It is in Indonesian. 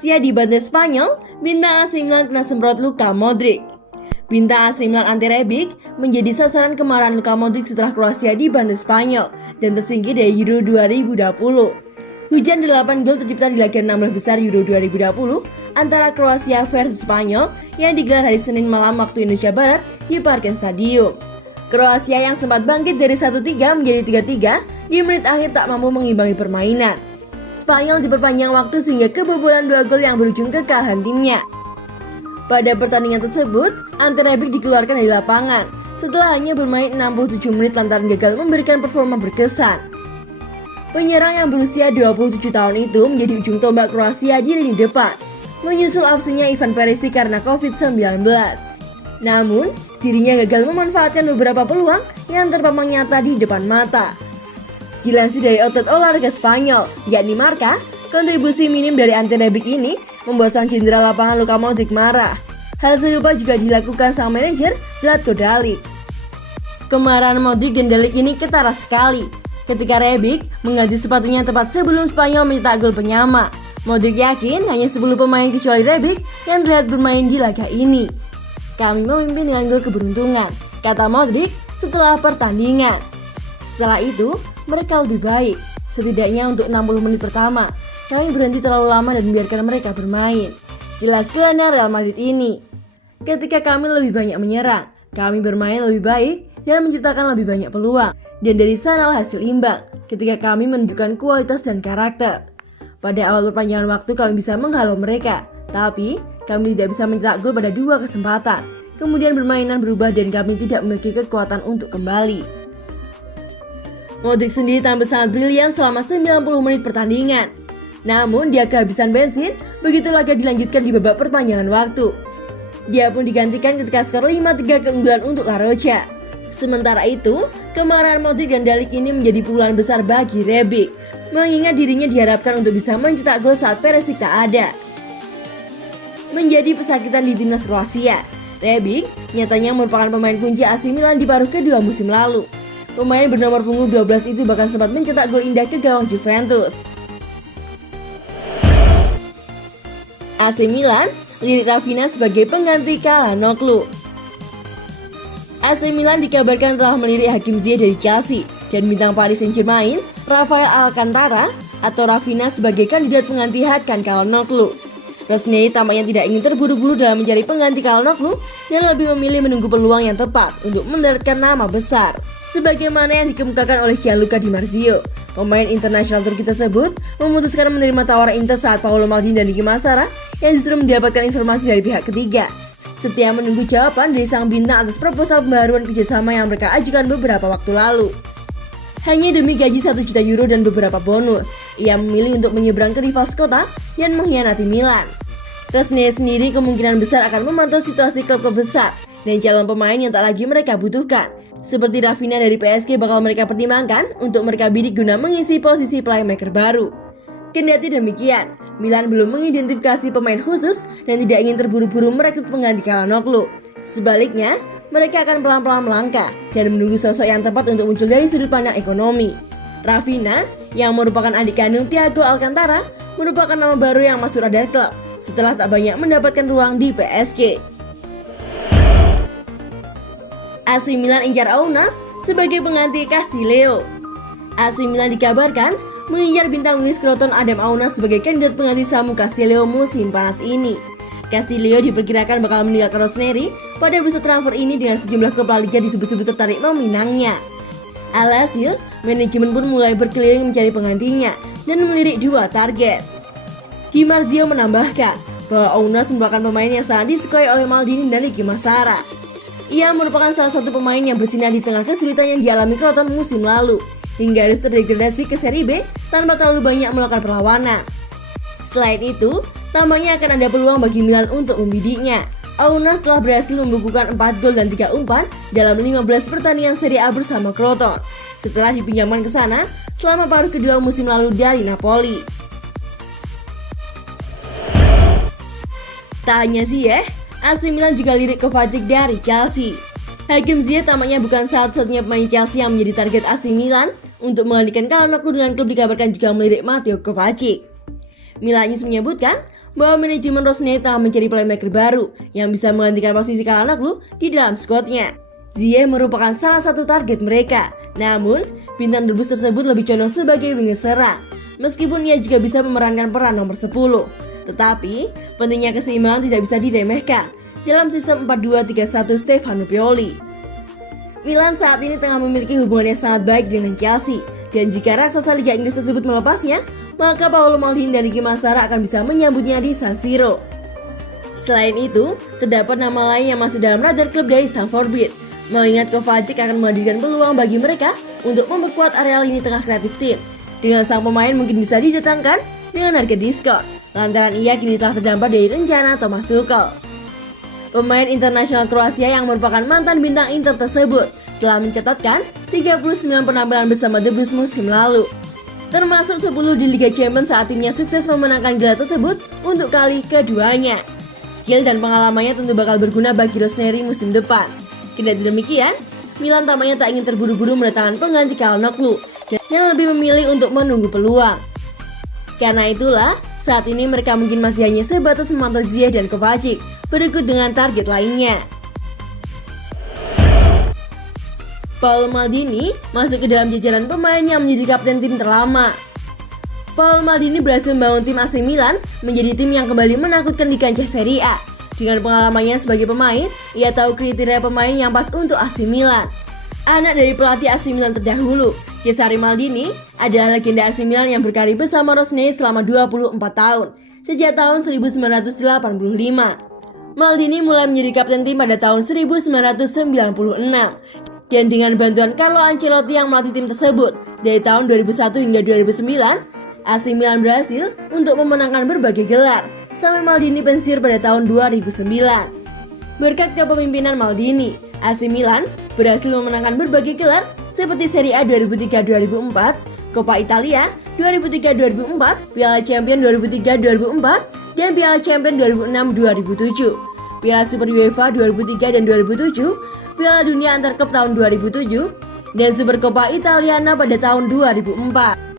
Kroasia dibantai Spanyol, bintang AC Milan kena semprot Luka Modric. Bintang AC Milan Ante Rebic menjadi sasaran kemarahan Luka Modric setelah Kroasia dibantai Spanyol dan tersingkir dari Euro 2020. Hujan 8 gol tercipta di laga 16 besar Euro 2020 antara Kroasia versus Spanyol yang digelar hari Senin malam waktu Indonesia Barat di Parken Stadium. Kroasia yang sempat bangkit dari 1-3 menjadi 3-3 di menit akhir tak mampu mengimbangi permainan. Spanyol diperpanjang waktu sehingga kebobolan 2 gol yang berujung kekalahan timnya. Pada pertandingan tersebut, Ante Rebic dikeluarkan dari lapangan setelah hanya bermain 67 menit lantaran gagal memberikan performa berkesan. Penyerang yang berusia 27 tahun itu menjadi ujung tombak Kroasia di lini depan, menyusul absennya Ivan Perisic karena COVID-19. Namun, dirinya gagal memanfaatkan beberapa peluang yang terpampang nyata di depan mata. Dilansir dari outlet olahraga Spanyol, yakni Marca, kontribusi minim dari Ante Rebic ini membuat sang cindera lapangan Luka Modric marah. Hal serupa juga dilakukan sang manajer Zlatko Dalic. Kemarahan Modric dan Dalic ini ketara sekali ketika Rebic mengganti sepatunya tepat sebelum Spanyol mencetak gol penyama. Modric yakin hanya 10 pemain kecuali Rebic yang terlihat bermain di laga ini. Kami memimpin dengan gol keberuntungan, kata Modric setelah pertandingan. Setelah itu, mereka lebih baik. Setidaknya untuk 60 menit pertama, kami berhenti terlalu lama dan membiarkan mereka bermain. Jelas gelandang Real Madrid ini. Ketika kami lebih banyak menyerang, kami bermain lebih baik dan menciptakan lebih banyak peluang. Dan dari sanalah hasil imbang, ketika kami menunjukkan kualitas dan karakter. Pada awal perpanjangan waktu kami bisa menghalau mereka, tapi kami tidak bisa mencetak gol pada 2 kesempatan. Kemudian permainan berubah dan kami tidak memiliki kekuatan untuk kembali. Modric sendiri tampil sangat brilian selama 90 menit pertandingan. Namun dia kehabisan bensin begitu laga dilanjutkan di babak perpanjangan waktu. Dia pun digantikan ketika skor 5-3 keunggulan untuk La Roja. Sementara itu, kemarahan Modric dan Dalic ini menjadi pukulan besar bagi Rebic, mengingat dirinya diharapkan untuk bisa mencetak gol saat Perisic tak ada. Menjadi pesakitan di timnas Kroasia, Rebic nyatanya merupakan pemain kunci AC Milan di paruh kedua musim lalu. Pemain bernomor punggung 12 itu bahkan sempat mencetak gol indah ke gawang Juventus. AC Milan lirik Rafinha sebagai pengganti Calhanoglu. AC Milan dikabarkan telah melirik Hakim Ziyech dari Chelsea dan bintang Paris Saint-Germain Rafael Alcantara atau Rafinha sebagai kandidat pengganti Hakan Calhanoglu. Rosnei tampaknya tidak ingin terburu-buru dalam mencari pengganti Calhanoglu dan lebih memilih menunggu peluang yang tepat untuk mendaratkan nama besar. Sebagaimana yang dikemukakan oleh Gianluca Di Marzio, pemain internasional Turki tersebut memutuskan menerima tawaran Inter saat Paolo Maldini dan Ricky Massara yang justru mendapatkan informasi dari pihak ketiga. Setia menunggu jawaban dari sang bintang atas proposal pembaharuan kerjasama yang mereka ajukan beberapa waktu lalu. Hanya demi gaji 1 juta euro dan beberapa bonus, ia memilih untuk menyeberang ke rival sekota dan mengkhianati Milan. Rosnei sendiri kemungkinan besar akan memantau situasi klub-klub besar dan calon pemain yang tak lagi mereka butuhkan. Seperti Rafinha dari PSG bakal mereka pertimbangkan untuk mereka bidik guna mengisi posisi playmaker baru. Kendati demikian, Milan belum mengidentifikasi pemain khusus dan tidak ingin terburu-buru merekrut pengganti Calhanoglu. Sebaliknya, mereka akan pelan-pelan melangkah dan menunggu sosok yang tepat untuk muncul dari sudut pandang ekonomi. Rafinha, yang merupakan adik kandung Thiago Alcantara, merupakan nama baru yang masuk radar klub setelah tak banyak mendapatkan ruang di PSG. AC Milan incar Aunas sebagai pengganti Castillejo. AC Milan dikabarkan mengincar bintang Wings Croton Adam Aunas sebagai kandidat pengganti Samu Castillejo musim panas ini. Castillejo diperkirakan bakal meninggalkan Rossoneri pada bursa transfer ini dengan sejumlah klub La Liga disebut-sebut tertarik meminangnya. Alhasil, manajemen pun mulai berkeliling mencari penggantinya dan melirik 2 target. Di Marzio menambahkan bahwa Aunas merupakan pemain yang sangat disukai oleh Maldini dan Ricky Massara. Ia merupakan salah satu pemain yang bersinar di tengah kesulitan yang dialami Croton musim lalu, hingga harus terdegradasi ke Serie B tanpa terlalu banyak melakukan perlawanan. Selain itu, tampaknya akan ada peluang bagi Milan untuk membidiknya. Aunas telah berhasil membukukan 4 gol dan 3 umpan dalam 15 pertandingan Serie A bersama Croton, setelah dipinjamkan ke sana selama paruh kedua musim lalu dari Napoli. Tak hanya Ziyech, AC Milan juga lirik Kovacic dari Chelsea. Hakim Ziyech tampaknya bukan satu-satunya pemain Chelsea yang menjadi target AC Milan untuk menggantikan Calhanoglu dengan klub dikabarkan juga melirik Mateo Kovacic. Milan menyebutkan bahwa manajemen Rosenei tengah mencari playmaker baru yang bisa menggantikan posisi Calhanoglu di dalam skuadnya. Ziyech merupakan salah satu target mereka. Namun, bintang debus tersebut lebih condong sebagai winger serang, meskipun ia juga bisa memerankan peran nomor 10. Tetapi, pentingnya keseimbangan tidak bisa diremehkan dalam sistem 4-2-3-1 Stefano Pioli. Milan saat ini tengah memiliki hubungan yang sangat baik dengan Chelsea, dan jika raksasa Liga Inggris tersebut melepasnya, maka Paolo Maldini dan Ricky Massara akan bisa menyambutnya di San Siro. Selain itu, terdapat nama lain yang masuk dalam radar klub dari Stamford Bridge, mengingat Kovacic akan menghadirkan peluang bagi mereka untuk memperkuat area lini tengah kreatif tim. Dengan sang pemain mungkin bisa didatangkan dengan harga diskon, lantaran ia kini telah terdampar dari rencana Thomas Tuchel. Pemain internasional Kroasia yang merupakan mantan bintang Inter tersebut telah mencatatkan 39 penampilan bersama The Blues musim lalu, termasuk 10 di Liga Champions saat timnya sukses memenangkan gelar tersebut untuk kali keduanya. Skill dan pengalamannya tentu bakal berguna bagi Rossoneri musim depan. Kendati demikian, Milan tampaknya tak ingin terburu-buru mendatangkan pengganti Calhanoglu dan lebih memilih untuk menunggu peluang. Karena itulah, saat ini mereka mungkin masih hanya sebatas memantau Ziyech dan Kovacic, berikut dengan target lainnya. Paolo Maldini masuk ke dalam jajaran pemain yang menjadi kapten tim terlama. Paolo Maldini berhasil membangun tim AC Milan menjadi tim yang kembali menakutkan di kancah Serie A. Dengan pengalamannya sebagai pemain, ia tahu kriteria pemain yang pas untuk AC Milan. Anak dari pelatih AC Milan terdahulu, Cesare Maldini, adalah legenda AC Milan yang berkarir bersama Rossoneri selama 24 tahun, sejak tahun 1985. Maldini mulai menjadi kapten tim pada tahun 1996. Dan dengan bantuan Carlo Ancelotti yang melatih tim tersebut dari tahun 2001 hingga 2009, AC Milan berhasil untuk memenangkan berbagai gelar sampai Maldini pensiun pada tahun 2009. Berkat kepemimpinan Maldini, AC Milan berhasil memenangkan berbagai gelar seperti Serie A 2003-2004, Coppa Italia 2003-2004, Piala Champion 2003-2004, dan Piala Champion 2006-2007, Piala Super UEFA 2003 dan 2007, Piala Dunia Antar Klub tahun 2007, dan Supercoppa Italiana pada tahun 2004.